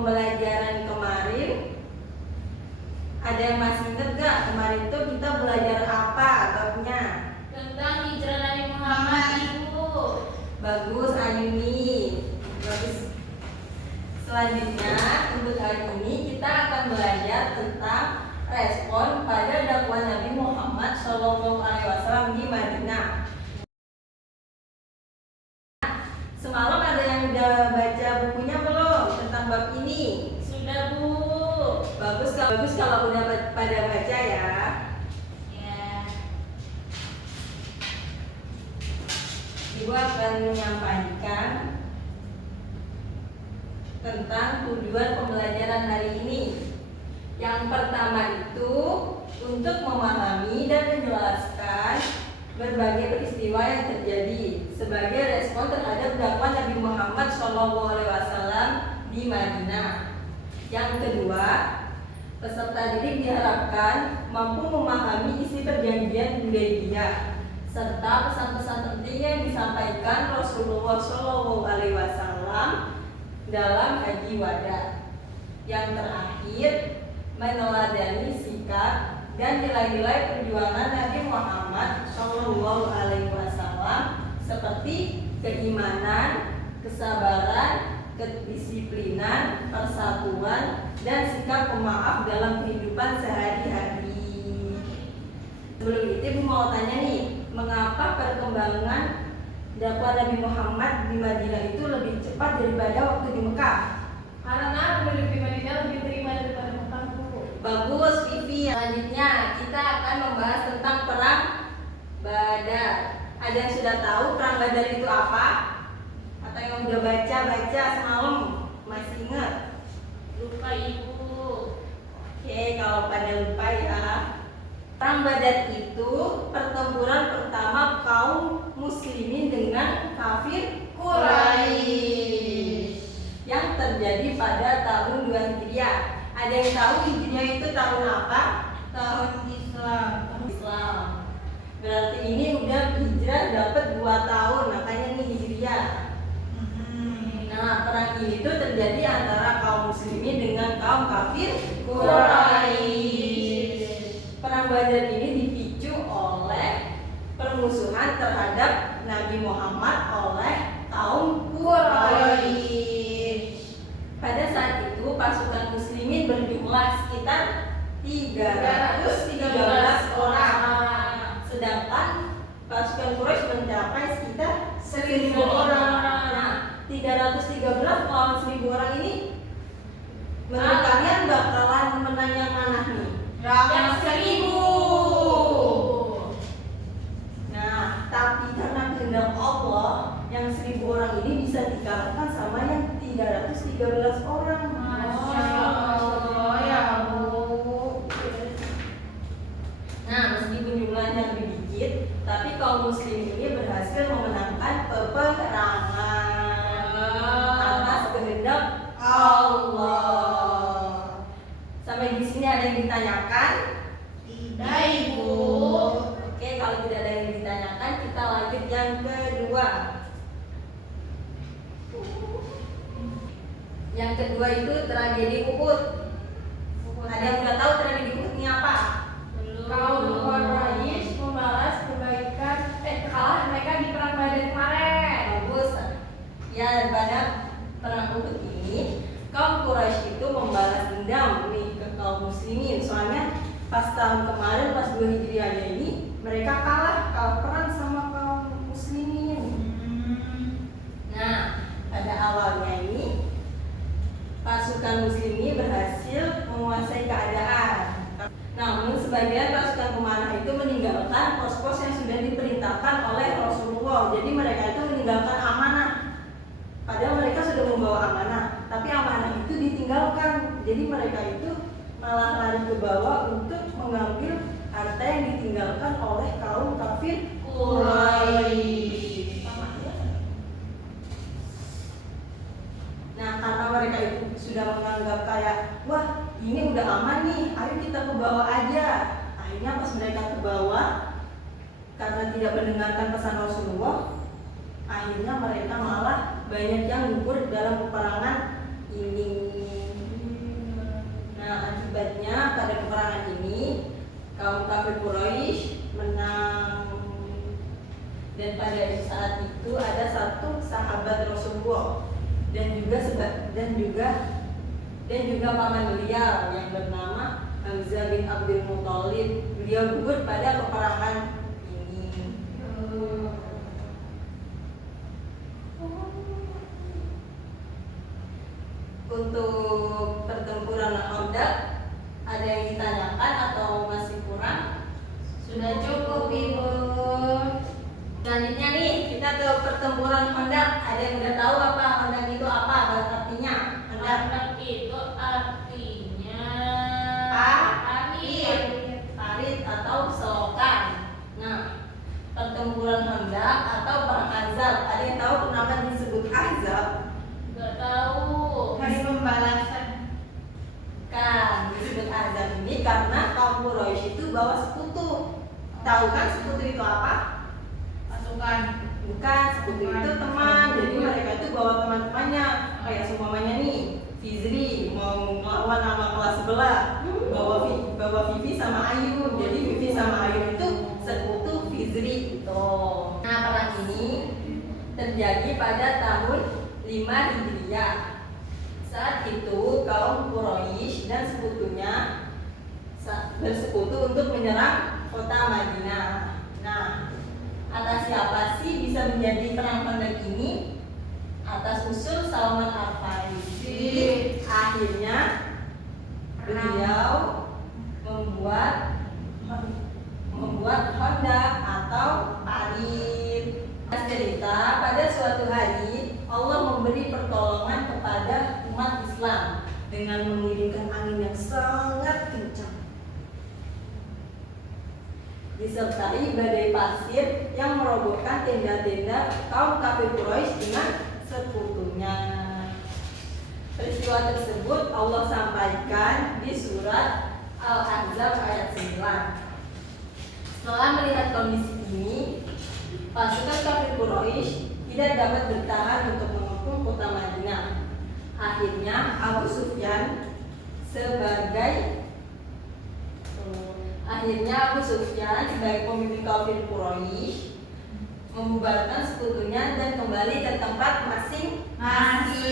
pembelajaran kemarin, ada yang masih ingat gak? Kemarin tuh kita belajar apa babnya? Tentang hijrah Nabi Muhammad, Ibu. Bagus Ayuni. Bagus. Selanjutnya untuk hari ini kita akan belajar tentang respon pada dakwah Nabi Muhammad SAW di Madinah. Semalam ada yang udah baca bukunya belum tentang bab ini? Sudah, Bu. Bagus kalau udah pada baca ya. Ya. Ibu akan menyampaikan tentang tujuan pembelajaran hari ini. Yang pertama itu untuk memahami dan menjelaskan berbagai peristiwa yang terjadi sebagai respon terhadap dakwah Nabi Muhammad SAW di Madinah. Yang kedua, peserta didik diharapkan mampu memahami isi perjanjian Hudaybiyah serta pesan-pesan penting yang disampaikan Rasulullah SAW dalam haji wada. Yang terakhir, meneladani sikap dan nilai-nilai perjuangan Nabi Muhammad SAW seperti keimanan, kesabaran, kedisiplinan, persatuan, dan sikap pemaaf dalam kehidupan sehari-hari. Sebelum itu Ibu mau tanya nih, mengapa perkembangan dakwah Nabi Muhammad di Madinah itu lebih cepat daripada waktu di Mekah? Karena penduduk di Madinah lebih terima daripada Mekah, Bu. Bagus, Vivi. Selanjutnya kita akan membahas tentang perang Badar. Ada yang sudah tahu perang Badar itu apa? Atau yang udah baca semalam masih ingat? Lupa, Ibu. Oke, kalau pada lupa ya. Perang Badar itu pertempuran pertama kaum muslimin dengan kafir Quraisy yang terjadi pada tahun 2 Hijriah. Ada yang tahu Hijriah itu tahun apa? Tahun Islam. Berarti ini udah hijrah dapat 2 tahun, makanya ini Hijriah. Nah, perang ini tuh terjadi antara kaum muslimin dengan kaum kafir Quraisy. Perang Badar ini dipicu oleh permusuhan terhadap Nabi Muhammad oleh kaum Quraisy. Pada saat itu pasukan muslimin berjumlah sekitar 313 orang. Sedangkan pasukan Quraisy mencapai sekitar 1000 orang. Nah, 313 melawan 1000 orang ini menurut kalian bakalan menang yang mana nih? Yang 1000. Nah, tapi karena kehendak Allah, yang 1000 orang ini bisa dikalahkan sama yang 313 orang. Masya Allah, ya Bu. Nah, meskipun jumlahnya lebih dikit, tapi kaum muslim ini berhasil memenangkan peperangan atas kehendak Allah. Sampai di sini ada yang ditanyakan? Tidak, Ibu. Oke, kalau tidak ada yang ditanyakan, kita lanjut yang kedua. Yang kedua itu tragedi Uhud. Ada yang sudah tahu tragedi Uhud ini apa? Kaum Quraisy membalas kekalahan mereka di perang Badar kemarin. Bagus. Ya, pada perang Uhud ini kaum Quraisy itu membalas dendam nih ke kaum muslimin. Soalnya pas tahun kemarin pas 2 Hijriahnya ini mereka kalah perang sama kaum muslimin. Nah, pada awalnya ini pasukan muslim ini berhasil menguasai keadaan. Namun sebagian pasukan pemanah itu meninggalkan pos-pos yang sudah diperintahkan oleh Rasulullah. Jadi mereka itu meninggalkan amanah. Padahal mereka sudah membawa amanah, tapi amanah itu ditinggalkan. Jadi mereka itu malah lari ke bawah untuk mengambil harta yang ditinggalkan oleh kaum kafir Quraisy. Nah, karena mereka itu sudah menganggap kayak, wah ini udah aman nih, ayo kita ke bawah aja. Akhirnya pas mereka ke bawah, karena tidak mendengarkan pesan Rasulullah, akhirnya mereka malah banyak yang gugur dalam peperangan ini. dan juga paman beliau yang bernama Hamzah bin Abdul Muthalib. Beliau gugur pada peperangan ini. Untuk pertempuran Khandaq ada yang ditanyakan atau masih kurang? Sudah cukup, Ibu. Selanjutnya nih kita ke pertempuran Khandaq. Ada yang udah tahu apa Khandaq itu apa artinya? Khandaq itu artinya parit atau selokan. Nah, pertempuran Khandaq atau perang Ahzab. Ada yang tahu kenapa disebut Ahzab? Nggak tahu. Hari pembalasan. Kan disebut Ahzab ini karena kaum Quraisy itu bawa sekutu. Tahu kan sekutu itu apa? Pasukan. Bukan, sekutu itu teman. Jadi mereka itu bawa teman-temannya. Kayak semuanya nih, Fizri mau melawan sama kelas sebelah. Bawa Vivi sama Ayu. Jadi Vivi sama Ayu itu sekutu Fizri itu. Nah, perang ini terjadi pada tahun 5 Hijriah. Saat itu kaum Quraisy dan sekutunya bersekutu untuk menyerang kota Madinah. Nah, atas siapa sih bisa menjadi perang Khandaq ini? Atas usul Salman Al-Farisi. Akhirnya beliau membuat Khandaq atau parit. Cerita pada suatu hari Allah memberi pertolongan kepada umat Islam dengan mengirimkan angin yang sangat kencang disertai badai pasir yang merobohkan tenda-tenda kaum kafir Quraisy dengan sekutunya. Peristiwa tersebut Allah sampaikan di surat Al-Ahzab ayat 9. Setelah melihat kondisi ini, pasukan kafir Quraisy tidak dapat bertahan untuk mengepung kota Madinah. Akhirnya Abu Sufyan sebagai pemimpin kafir Quraisy membubarkan sekutunya dan kembali ke tempat masing-masing.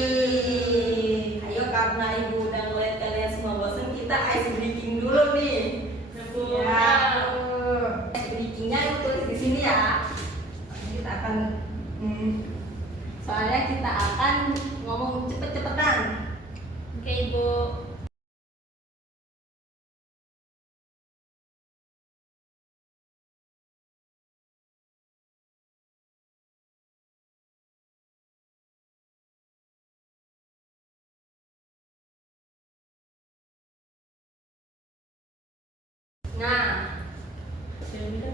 Ayo, karena ibu udah ngeliat kalian semua bosan, kita ice breaking dulu nih. Ya. Ice breakingnya itu tulis di sini ya. Kita akan soalnya kita akan ngomong cepet-cepetan. Oke, Ibu. Nah,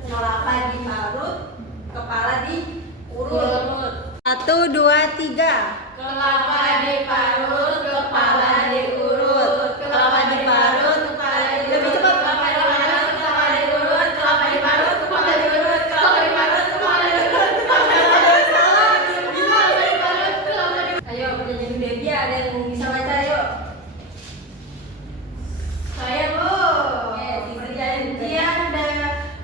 kelapa diparut, kepala diurut. 1, 2, 3. Kelapa diparut, kepala diurut. Kelapa diparut, kepala diurut. Lebih cepat. Kelapa diparut, kepala diurut. Kelapa diparut, kepala diurut. Kelapa diparut, kepala diurut. Ayo, perjanjian Debbie ada yang bisa baca, ayo. Saya, Bu. Oke, dikerjain.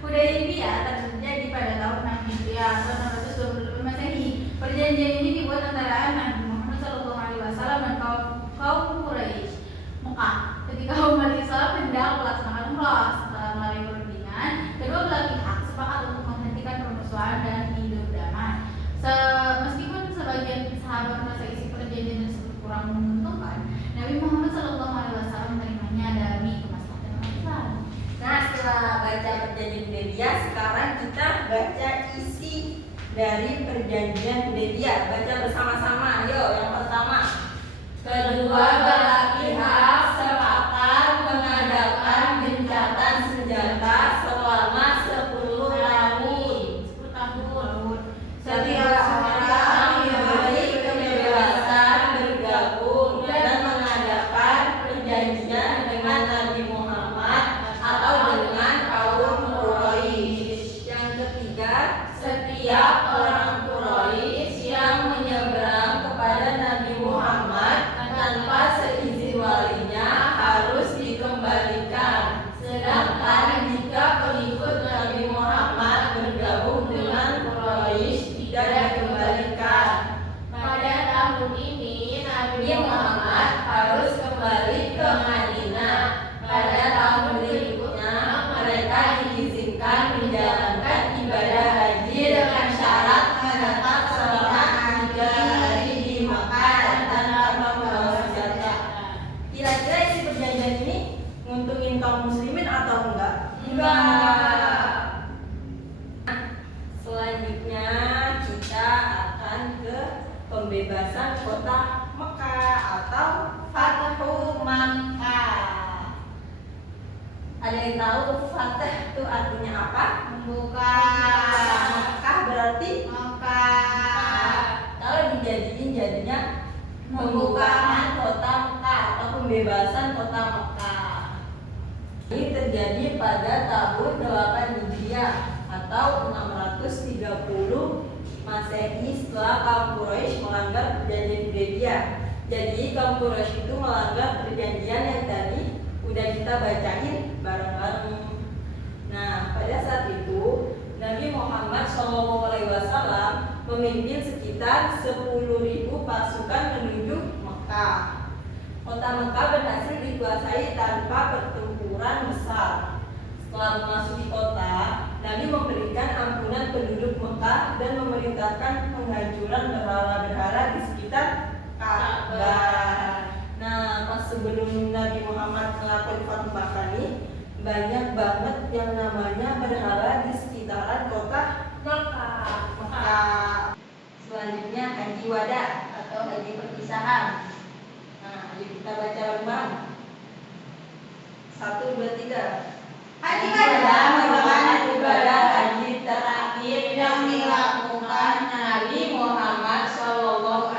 Hudaybiyah terjadi pada tahun 6 Hijriah atau 628 Masehi. Perjanjian ini dibuat antara Nabi Muhammad SAW dan kaum Quraisy Mekah ketika umat Islam hendak melaksanakan umrah. Setelah melalui perundingan, kedua belah pihak sepakat untuk menghentikan permusuhan dan hidup damai. Meskipun sebagian sahabat merasa isi perjanjian tersebut kurang menguntungkan, Nabi Muhammad SAW menerimanya demi kemaslahatan umat Islam. Nah, setelah baca perjanjian Hudaybiyah, sekarang kita baca isi dari perjanjian Hudaybiyah. Baca bersama-sama. Ayo, yang pertama. Kedua belah pihak sepakat mengadakan gencatan senjata selama 10 tahun. 10 tahun. Setiap orang diberi kebebasan bergabung dan mengadakan perjanjian dengan Nabi Muhammad atau dengan kaum Quraisy. Yang ketiga, setiap orang Quraisy yang menyeberang Muhammad harus kembali ke Madinah. Pada tahun berikutnya, mereka diizinkan menjalankan ibadah haji dengan syarat menetap selama 3 hari di Makkah dan tanpa membawa senjata. Kira-kira isi perjanjian ini nguntungin kaum muslimin atau enggak? Enggak. Selanjutnya kita akan ke pembebasan kota Mekah atau Fathu Makkah. Ada yang tahu Fatah itu artinya apa? Membuka. Mekah berarti Mekah. kalau dijadiin jadinya Membuka. pembukaan kota Mekah atau pembebasan kota Mekah. Ini terjadi pada tahun 8 Hijriah atau 630 Masehi setelah kaum Quraisy melanggar perjanjian Hudaybiyah. Jadi kaum Quraisy itu melanggar perjanjian yang tadi udah kita bacain bareng-bareng. Nah, pada saat itu Nabi Muhammad SAW memimpin sekitar 10.000 pasukan menuju Mekah. Kota Mekah berhasil dikuasai tanpa pertempuran besar. Setelah memasuki kota, Nabi memberikan ampunan penduduk Mekah dan memerintahkan penghancuran berhala-berhala di sekitar Ka'bah. Nah, pas sebelum Nabi Muhammad melakukan Fathu Makkah ini, banyak banget yang namanya berhala di sekitaran kota Mekah. Selanjutnya haji wada atau haji perpisahan. Nah, yuk kita baca bareng-bareng. 1, 2, 3. Haji wada merupakan ibadah haji terakhir yang dilakukan Nabi Muhammad SAW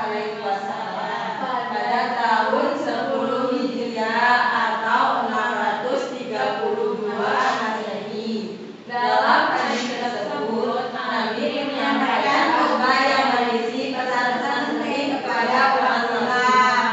pada tahun 10 Hijriah atau 632 Masehi. Dalam hadis tersebut, Nabi menyampaikan khutbah yang berisi pesan-pesan penting kepada umat Islam.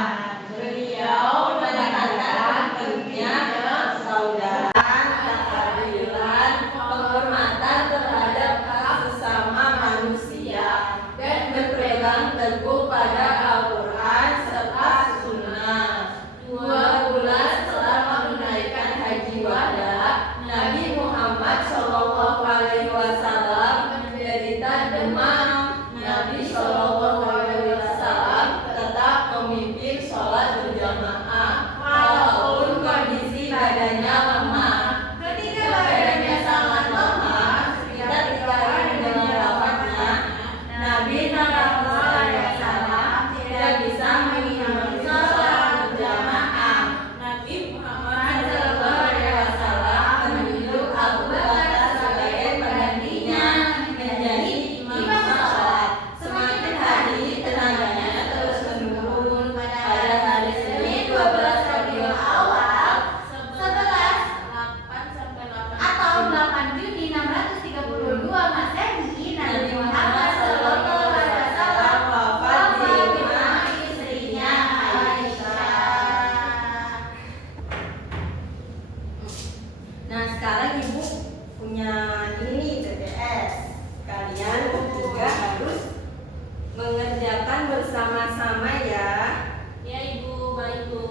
Beliau menekankan pentingnya persaudaraan, keadilan, penghormatan terhadap hak sesama manusia, dan berpegang teguh pada Al-Quran serta Sunnah. 2 bulan setelah menunaikan haji wada, Nabi Muhammad SAW menderita demam. Nabi SAW tetap memimpin sholat berjamaah walaupun kondisi badannya lemah. Ketika badannya sangat lemah, sekitar 3 hari dengan wafatnya, Nabi SAW tidak bisa mengimami sholat berjamaah. Nabi Muhammad SAW menunjuk Abu Bakar sebagai penggantinya menjadi imam sholat. Semakin hari tenaganya terus menurun. Pada hari Senin 12 Rabiul Awal 11 atau 8 Juni 632 Masehi, Nabi Muhammad SAW wafat di rumah istrinya Aisyah. Nah, sekarang ibu punya ini TTS. Kalian bertiga harus mengerjakan bersama-sama ya. Ya Ibu, baik Bu.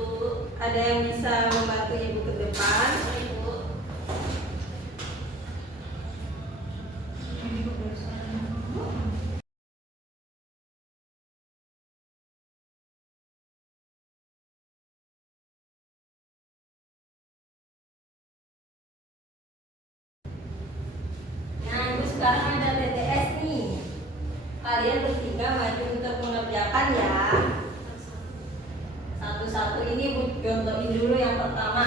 Ada yang bisa membantu ibu ke depan? Baik Bu. Nah, ibu sekarang ada TTS nih. Kalian bertiga maju untuk mengerjakan ya. Satu-satu ini ibu contohin dulu yang pertama.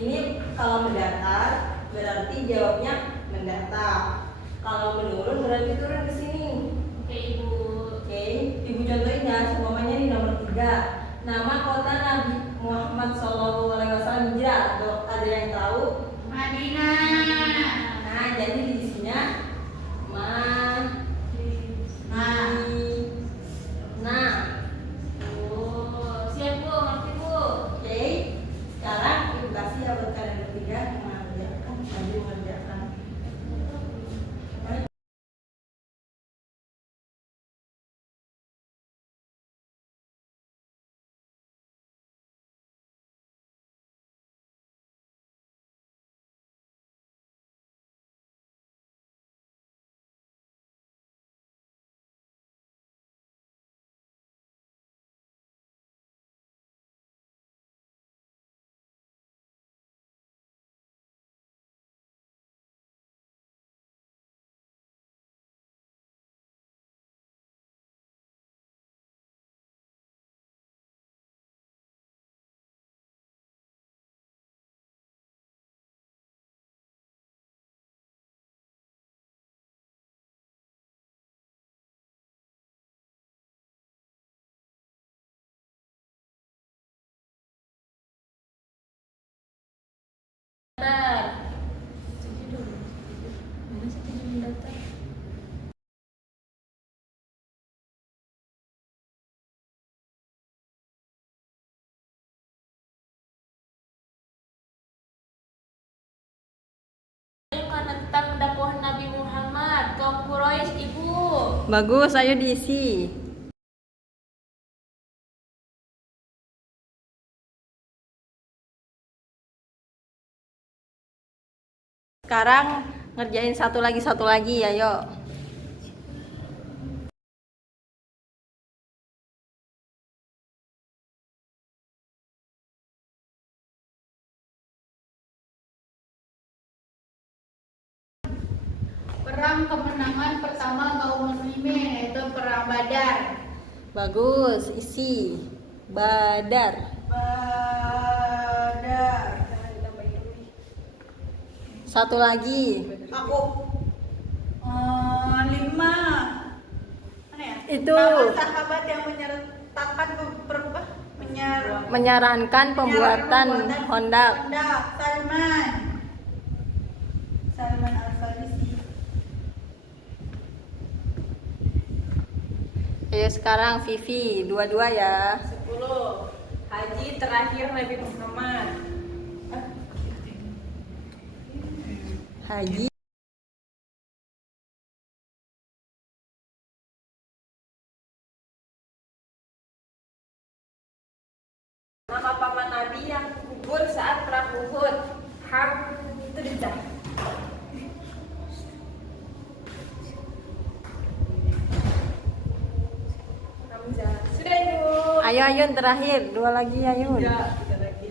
Ini kalau mendatar berarti jawabnya mendatar. Kalau menurun berarti turun ke sini. Oke Ibu. Oke, ibu contohin ya. Semuanya di nomor 3. Nama kota Nabi Muhammad SAW hijrah. Ada yang tahu? Madinah. Nah, jadi di sini Bagus, ayo diisi. Sekarang ngerjain satu lagi, ayo. Perang kemenangan pertama kaum muslimin yaitu perang Badar. Bagus, isi. Badar. Badar. Satu lagi. Aku 5. Mana ya? Itu. Nama sahabat yang menyertakan Menyarankan pembuatan Honda. Salman Al-Farisi. Ayo sekarang Vivi, dua-dua ya. 10. Haji terakhir Nabi Muhammad. Haji. Nama paman Nabi yang gugur saat perang Uhud. Hamzah. Hamzah. Sudah Yun. Ayo Ayun terakhir, dua lagi Ayun. Tiga lagi.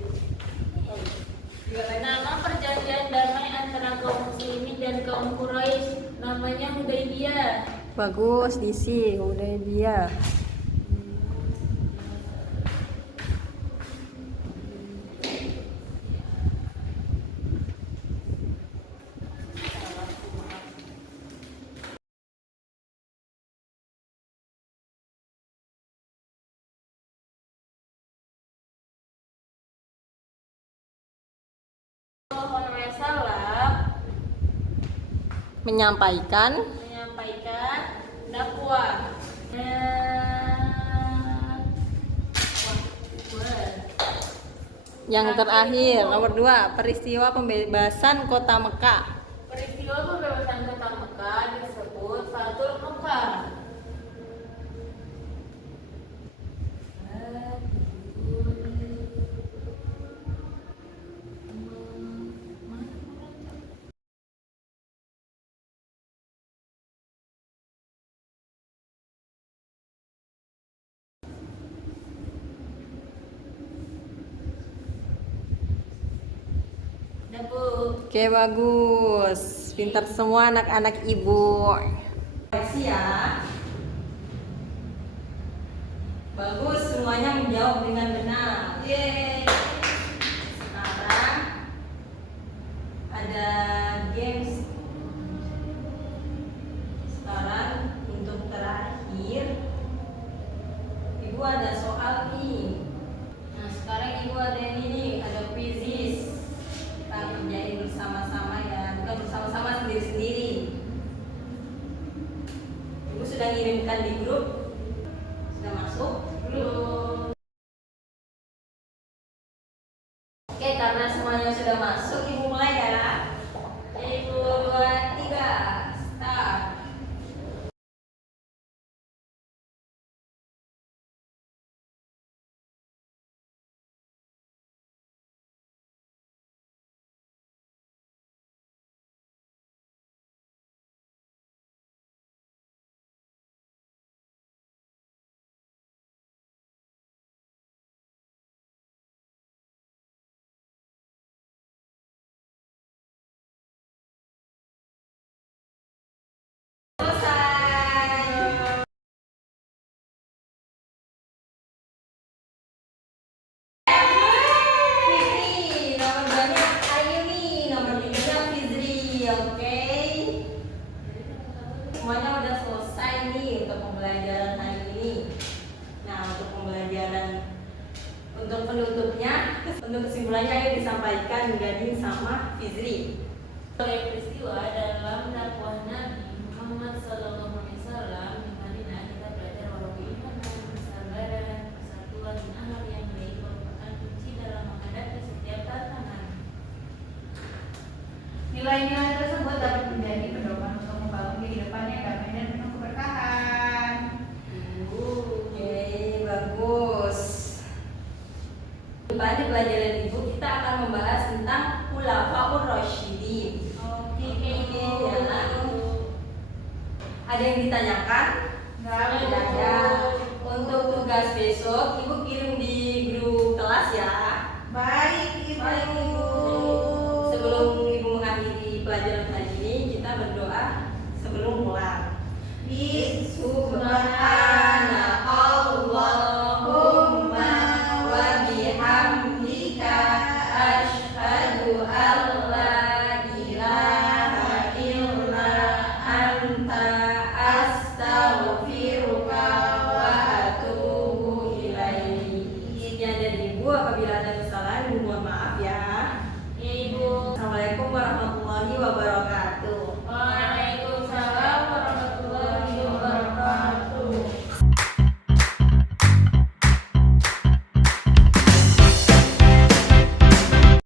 Nama perjanjian damai antara kaum muslimin dan kaum Quraisy namanya Hudaybiyah. Bagus, diisi. Udah dia. Menyampaikan Dakwah. yang terakhir, nomor 2, peristiwa pembebasan kota Mekah. Peristiwa pembebasan kota Mekah disebut Fathul Mekah. Oke, bagus. Pintar semua anak-anak ibu. Ya. Bagus, semuanya menjawab dengan benar. Yeay. Sekarang ada games. Sekarang untuk terakhir, ibu ada soal nih. Nah, sekarang ibu ada ini nih, ada quizzes. Kita kerjain bersama-sama ya, bukan bersama-sama, sendiri-sendiri. Ibu sudah ngirimkan di grup. Sudah masuk? Belum. Oke, karena semuanya sudah masuk, ibu mulai ya. 1, 2, 3, start. Fitri, nomor 2-nya Ayuni, nomor 3-nya Fitri, oke? Semuanya udah selesai nih untuk pembelajaran hari ini. Nah, untuk pembelajaran untuk penutupnya, untuk kesimpulannya ayo disampaikan Gading sama Fitri. Sebagai peristiwa dalam dakwah Nabi Muhammad SAW di Madinah, kita belajar bahwa keimanan, kesabaran, persatuan, dan akhlak yang baik merupakan kunci dalam menghadapi setiap tantangan. Nilai-nilai tersebut dapat menjadi pedoman untuk membangun kehidupan yang damai dan penuh keberkahan. Pada pelajaran ibu kita akan membahas tentang Khulafaur Rasyidin. Oke, Ya. Ada yang ditanyakan? Nggak Tidak ada. Untuk tugas besok ibu kirim di grup kelas ya. Baik, Ibu. Sebelum ibu mengakhiri pelajaran hari ini, kita berdoa sebelum pulang. Subhanakallahumma wa bihamdika asyhadu an la ilaha illa anta astaghfiruka wa atubu ilaik. Sekian dari ibu, apabila ada kesalahan mohon maaf ya. Ya Ibu. Assalamualaikum warahmatullahi wabarakatuh.